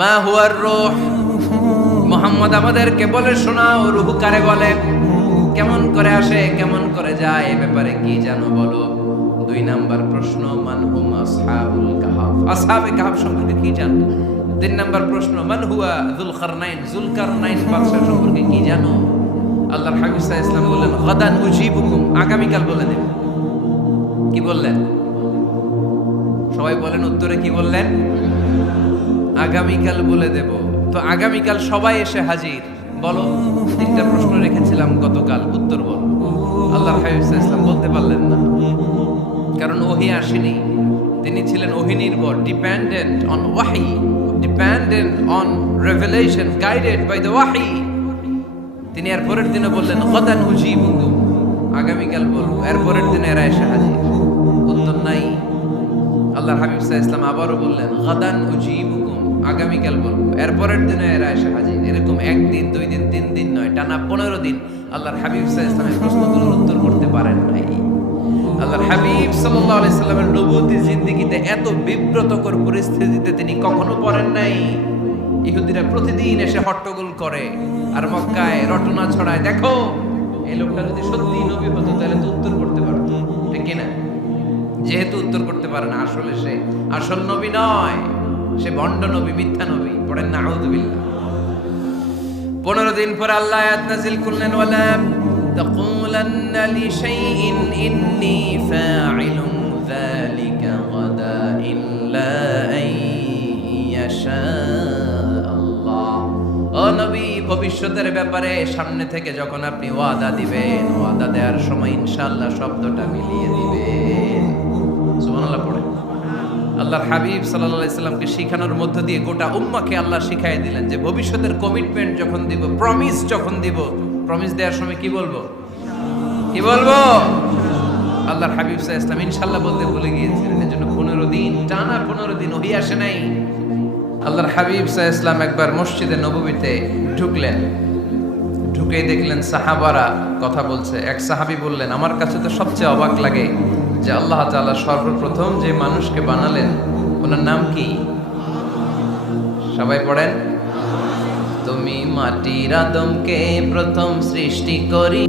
মা হুয়ার রূহ, মুহাম্মদ আমাদেরকে বলে শোনাও রূহ কারে বলে, কেমন করে আসে, কেমন করে যায়, এ ব্যাপারে কি জানো বলো। 2 নাম্বার প্রশ্ন, মান হুম আসহাবুল কাহাফ, আসহাবে কাহাফ সম্পর্কে কি জানো। 3 নাম্বার প্রশ্ন, মান হুয়া যুলকারনাইন, যুলকারনাইন বাদশা সম্পর্কে কি জানো। আল্লাহর হাবিব সাল্লাল্লাহু আলাইহি ওয়াসাল্লাম বললেন গাদান উজিবুকুম, আগামীকাল বলে দেব। কি বললেন? সবাই বলেন উত্তরে কি বললেন? আগামীকাল বলে দেব। তো আগামীকাল সবাই এসে হাজির। বলো, 3টা প্রশ্ন রেখেছিলাম গতকাল, উত্তর বল। আল্লাহর হাবিব সাল্লাল্লাহু আলাইহি ওয়াসাল্লাম বলতে পারলেন না, কারণ ওহী আসেনি। তিনি ছিলেন ওহী নির্ভর, ডিপেন্ডেন্ট অন ওয়াহি, dependent on revelation, guided by the ওয়াহি। তিনি এর পরের দিনে বললেন গাদান উজিবুকুম, আগামীকাল বলবো। এর পরের দিনে এরা এসে হাজির, উত্তর নাই। আল্লাহর হাবিব সাল্লাল্লাহু আলাইহি ওয়াসাল্লাম আবারও বললেন গাদান উজিবুকুম, আগামীকাল বলবো। এর পরের দিনে এরা এসে হাজির। এরকম 1 দিন 2 দিন 3 দিন নয়, টানা 15 দিন আল্লাহর হাবিব সাল্লাল্লাহু আলাইহি ওয়াসাল্লামের প্রশ্নগুলোর উত্তর করতে পারেন নাই। আল্লাহর হাবিব সাল্লাল্লাহু আলাইহি সাল্লামের নবুয়তি জিন্দেগিতে এত বিব্রতকর পরিস্থিতিতে তিনি কখনো পড়েন নাই। ইহুদিরা প্রতিদিন এসে হট্টগোল করে আর মক্কায় রটনা ছড়ায়, দেখো এই লোকটা যদি সত্যি নবী হতো তাহলে তো উত্তর করতে পারত, ঠিক কি না? যেহেতু উত্তর করতে পারে না, আসলে সে আসল নবী নয়, সে ভণ্ড নবী, মিথ্যা নবী। পড়েন না আউযুবিল্লাহ। 15 দিন পর আল্লাহ আয়াত নাযিল করলেন, ওয়ালা তাকুলান্না লিশাইইন ইন্নী ফাইলুন যালিকা গাদা ইল্লা আইয়াশা আল্লাহ। ও নবী, ভবিষ্যতের ব্যাপারে সামনে থেকে যখন আপনি ওয়াদা দিবেন, ওয়াদা দেওয়ার সময় ইনশাআল্লাহ শব্দটা মিলিয়ে দিবেন। সুবহানাল্লাহ পড়ে। আল্লাহর হাবিব সাল্লাল্লাহু আলাইহি সাল্লামকে শিখানোর মধ্য দিয়ে গোটা উম্মাহকে আল্লাহ শিখাই দিলেন যে ভবিষ্যতের কমিটমেন্ট যখন দিব, প্রমিস যখন দিব, প্রমিস দেওয়ার সময় কি বলবো? কি বলবো? আল্লাহর হাবিব সাল্লাল্লাহু আলাইহি সাল্লাম ইনশাআল্লাহ বলতে ভুলে গিয়েছিলেন। এজন্য 15 দিন, টানা 15 দিন ওহী আসে নাই। আল্লাহর হাবিব সাল্লাল্লাহু আলাইহি সাল্লাম একবার মসজিদে নববীতে ঢুকলেন, ঢুকেই দেখলেন সাহাবারা কথা বলছে। এক সাহাবী বললেন, আমার কাছে তো সবচেয়ে অবাক লাগে যে আল্লাহ তাআলা সর্বপ্রথম যে মানুষকে বানালেন ওনার নাম কি? সবাই পড়েন, তুমি মাটির আদমকে প্রথম সৃষ্টি করি।